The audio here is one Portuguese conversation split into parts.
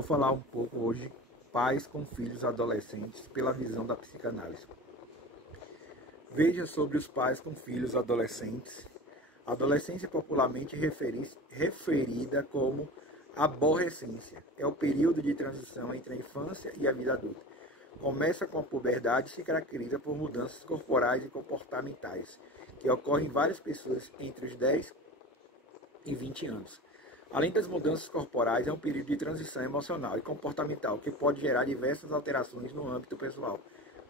Vou falar um pouco hoje pais com filhos adolescentes pela visão da psicanálise. Veja sobre os pais com filhos adolescentes. A adolescência é popularmente referida como aborrecência. É o período de transição entre a infância e a vida adulta. Começa com a puberdade e se caracteriza por mudanças corporais e comportamentais, que ocorrem em várias pessoas entre os 10 e 20 anos. Além das mudanças corporais, é um período de transição emocional e comportamental que pode gerar diversas alterações no âmbito pessoal,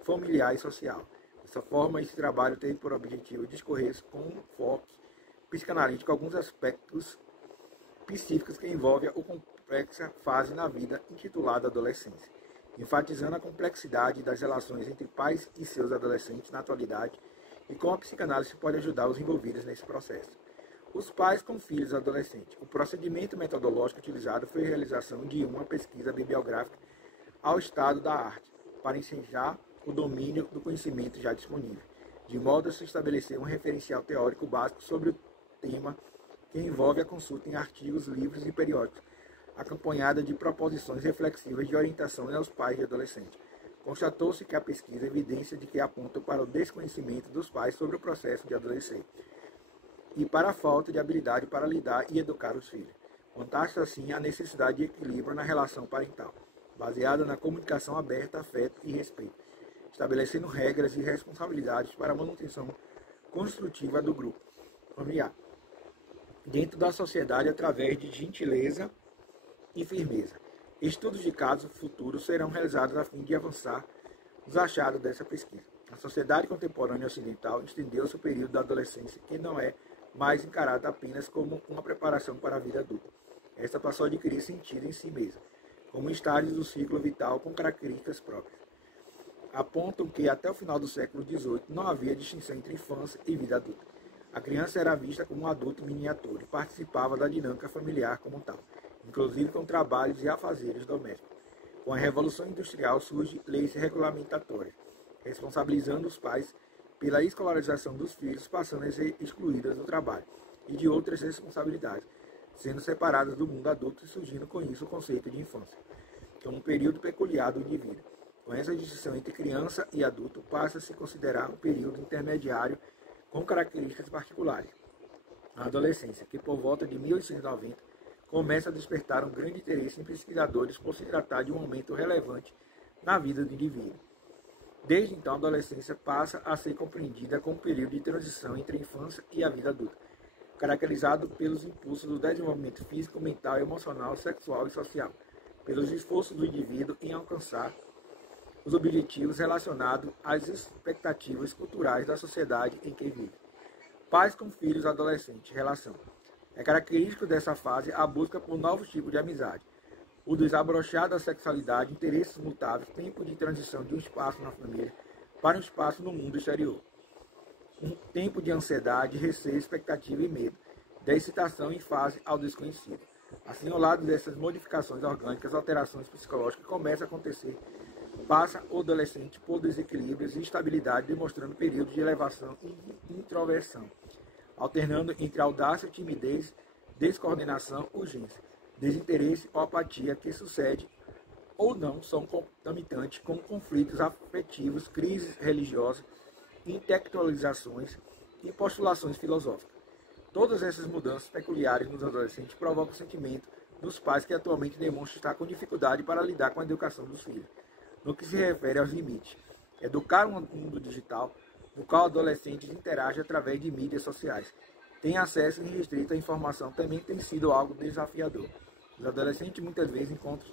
familiar e social. Dessa forma, esse trabalho tem por objetivo discorrer com um foco psicanalítico alguns aspectos específicos que envolvem a complexa fase na vida intitulada adolescência, enfatizando a complexidade das relações entre pais e seus adolescentes na atualidade e como a psicanálise pode ajudar os envolvidos nesse processo. Os pais com filhos adolescentes. O procedimento metodológico utilizado foi a realização de uma pesquisa bibliográfica ao estado da arte, para ensejar o domínio do conhecimento já disponível, de modo a se estabelecer um referencial teórico básico sobre o tema que envolve a consulta em artigos, livros e periódicos, acompanhada de proposições reflexivas de orientação aos pais e adolescentes. Constatou-se que a pesquisa evidência de que aponta para o desconhecimento dos pais sobre o processo de adolescer e para a falta de habilidade para lidar e educar os filhos. Contrasta assim a necessidade de equilíbrio na relação parental, baseada na comunicação aberta, afeto e respeito, estabelecendo regras e responsabilidades para a manutenção construtiva do grupo familiar, dentro da sociedade através de gentileza e firmeza. Estudos de casos futuros serão realizados a fim de avançar os achados dessa pesquisa. A sociedade contemporânea ocidental estendeu-se o período da adolescência, que não é mais encarada apenas como uma preparação para a vida adulta. Esta passou a adquirir sentido em si mesma, como estágios do ciclo vital com características próprias. Apontam que até o final do século XVIII não havia distinção entre infância e vida adulta. A criança era vista como um adulto miniatura e participava da dinâmica familiar como tal, inclusive com trabalhos e afazeres domésticos. Com a Revolução Industrial surgem leis regulamentatórias, responsabilizando os pais pela escolarização dos filhos, passando a ser excluídas do trabalho e de outras responsabilidades, sendo separadas do mundo adulto e surgindo com isso o conceito de infância, como um período peculiar do indivíduo. Com essa distinção entre criança e adulto, passa a se considerar um período intermediário com características particulares. A adolescência, que por volta de 1890 começa a despertar um grande interesse em pesquisadores por se tratar de um momento relevante na vida do indivíduo. Desde então, a adolescência passa a ser compreendida como um período de transição entre a infância e a vida adulta, caracterizado pelos impulsos do desenvolvimento físico, mental, emocional, sexual e social, pelos esforços do indivíduo em alcançar os objetivos relacionados às expectativas culturais da sociedade em que vive. Pais com filhos adolescentes, relação. É característico dessa fase a busca por novos tipos de amizade, o desabrochar da sexualidade, interesses mutáveis, tempo de transição de um espaço na família para um espaço no mundo exterior. Um tempo de ansiedade, receio, expectativa e medo, da excitação em fase ao desconhecido. Assim, ao lado dessas modificações orgânicas, alterações psicológicas começam a acontecer. Passa o adolescente por desequilíbrios e instabilidade, demonstrando períodos de elevação e introversão, alternando entre audácia, timidez, descoordenação, urgência, desinteresse ou apatia que sucede ou não são concomitantes com conflitos afetivos, crises religiosas, intelectualizações e postulações filosóficas. Todas essas mudanças peculiares nos adolescentes provocam o sentimento dos pais que atualmente demonstram estar com dificuldade para lidar com a educação dos filhos. No que se refere aos limites, educar um mundo digital no qual adolescentes interagem através de mídias sociais, têm acesso irrestrito à informação, também tem sido algo desafiador. Os adolescentes muitas vezes encontram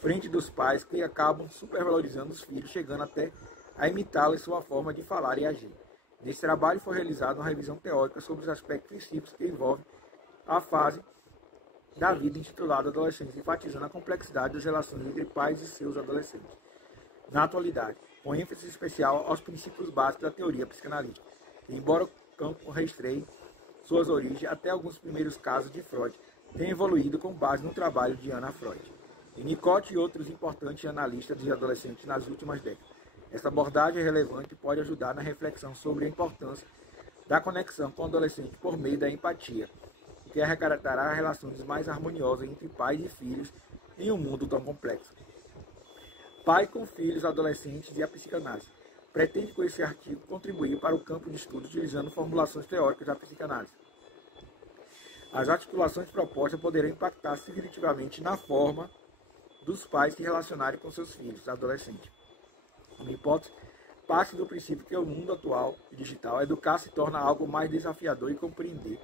frente dos pais que acabam supervalorizando os filhos, chegando até a imitá-los em sua forma de falar e agir. Nesse trabalho foi realizada uma revisão teórica sobre os aspectos específicos que envolvem a fase da vida intitulada adolescência, enfatizando a complexidade das relações entre pais e seus adolescentes. Na atualidade, com ênfase especial aos princípios básicos da teoria psicanalítica, que, embora o campo restreie suas origens até alguns primeiros casos de Freud, tem evoluído com base no trabalho de Anna Freud, Winnicott e outros importantes analistas de adolescentes nas últimas décadas. Essa abordagem relevante pode ajudar na reflexão sobre a importância da conexão com o adolescente por meio da empatia, que acarretará relações mais harmoniosas entre pais e filhos em um mundo tão complexo. Pai com filhos, adolescentes e a psicanálise. Pretende com esse artigo contribuir para o campo de estudo utilizando formulações teóricas da psicanálise. As articulações propostas poderão impactar significativamente na forma dos pais se relacionarem com seus filhos, adolescentes. Uma hipótese parte do princípio que o mundo atual e digital, educar se torna algo mais desafiador e compreender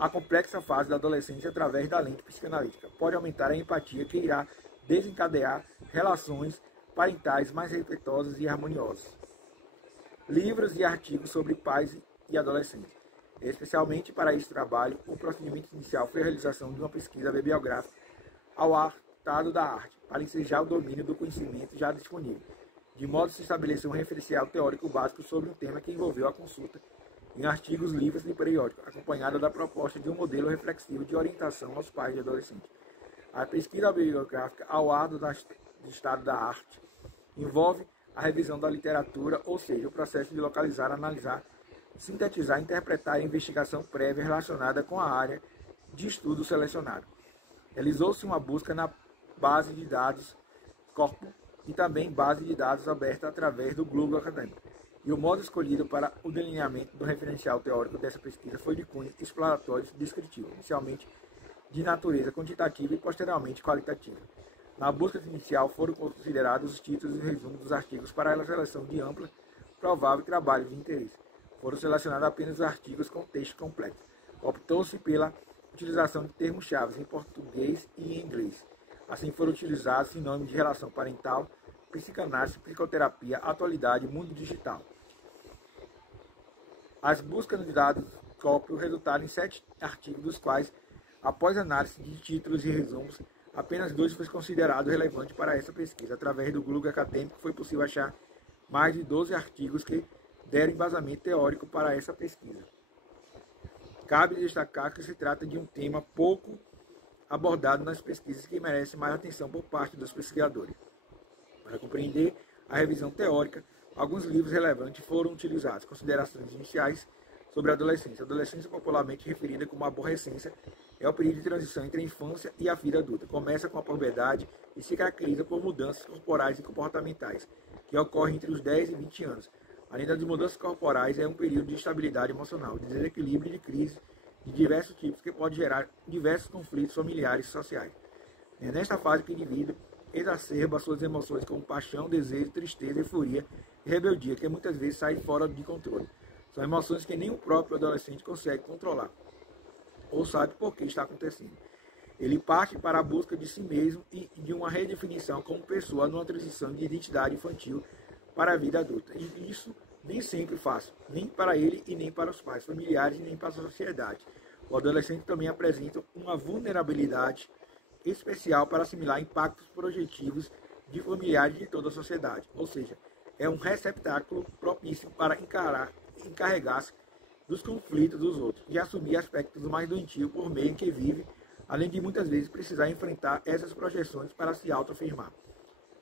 a complexa fase da adolescência através da lente psicanalítica pode aumentar a empatia que irá desencadear relações parentais mais respeitosas e harmoniosas. Livros e artigos sobre pais e adolescentes. Especialmente para esse trabalho, o procedimento inicial foi a realização de uma pesquisa bibliográfica ao estado da arte, para ensejar o domínio do conhecimento já disponível, de modo a se estabelecer um referencial teórico básico sobre um tema que envolveu a consulta em artigos, livros e periódicos, acompanhada da proposta de um modelo reflexivo de orientação aos pais e adolescentes. A pesquisa bibliográfica ao lado do estado da arte envolve a revisão da literatura, ou seja, o processo de localizar, analisar, sintetizar, interpretar a investigação prévia relacionada com a área de estudo selecionado. Realizou-se uma busca na base de dados Corpo e também base de dados aberta através do Google Acadêmico. E o modo escolhido para o delineamento do referencial teórico dessa pesquisa foi de cunho exploratório e descritivo, inicialmente de natureza quantitativa e posteriormente qualitativa. Na busca inicial foram considerados os títulos e resumos dos artigos para a seleção de ampla, provável trabalho de interesse. Foram selecionados apenas os artigos com texto completo. Optou-se pela utilização de termos-chave em português e em inglês. Assim foram utilizados sinônimos de relação parental, psicanálise, psicoterapia, atualidade e mundo digital. As buscas de dados Scopus resultaram em 7 artigos, dos quais, após análise de títulos e resumos, apenas 2 foi considerado relevante para essa pesquisa. Através do Google Acadêmico foi possível achar mais de 12 artigos que deram embasamento teórico para essa pesquisa. Cabe destacar que se trata de um tema pouco abordado nas pesquisas que merece mais atenção por parte dos pesquisadores. Para compreender a revisão teórica, alguns livros relevantes foram utilizados. Considerações iniciais sobre a adolescência. A adolescência, popularmente referida como aborrecência, é o período de transição entre a infância e a vida adulta. Começa com a puberdade e se caracteriza por mudanças corporais e comportamentais, que ocorrem entre os 10 e 20 anos. Além das mudanças corporais, é um período de estabilidade emocional, de desequilíbrio e de crise de diversos tipos, que pode gerar diversos conflitos familiares e sociais. É nesta fase que o indivíduo exacerba suas emoções como paixão, desejo, tristeza, euforia e rebeldia, que muitas vezes saem fora de controle. São emoções que nem o próprio adolescente consegue controlar, ou sabe por que está acontecendo. Ele parte para a busca de si mesmo e de uma redefinição como pessoa numa transição de identidade infantil para a vida adulta. E isso nem sempre fácil, nem para ele e nem para os pais, familiares e nem para a sociedade. O adolescente também apresenta uma vulnerabilidade especial para assimilar impactos projetivos de familiares de toda a sociedade, ou seja, é um receptáculo propício para encarregar-se dos conflitos dos outros e assumir aspectos mais doentios por meio em que vive, além de muitas vezes precisar enfrentar essas projeções para se autoafirmar.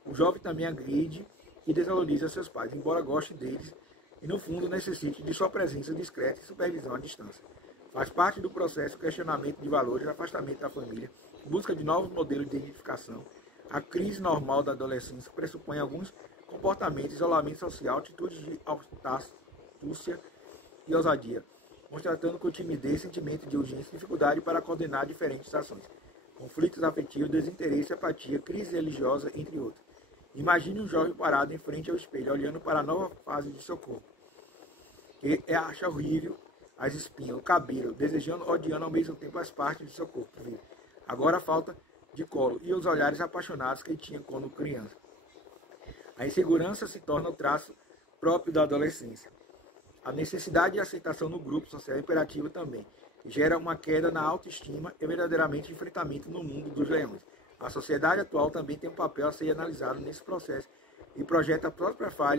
O jovem também agride e desvaloriza seus pais, embora goste deles e no fundo necessite de sua presença discreta e supervisão à distância. Faz parte do processo o questionamento de valores, afastamento da família, busca de novos modelos de identificação. A crise normal da adolescência pressupõe alguns comportamentos, isolamento social, atitudes de astúcia e ousadia, constatando com timidez, sentimento de urgência, dificuldade para coordenar diferentes ações, conflitos afetivos, desinteresse, apatia, crise religiosa, entre outros. Imagine um jovem parado em frente ao espelho, olhando para a nova fase de seu corpo, que acha horrível as espinhas, o cabelo, desejando, odiando ao mesmo tempo as partes de seu corpo. Agora falta de colo e os olhares apaixonados que tinha quando criança. A insegurança se torna o traço próprio da adolescência. A necessidade de aceitação no grupo social é imperativa também, que gera uma queda na autoestima e verdadeiramente enfrentamento no mundo dos leões. A sociedade atual também tem um papel a ser analisado nesse processo e projeta a própria falha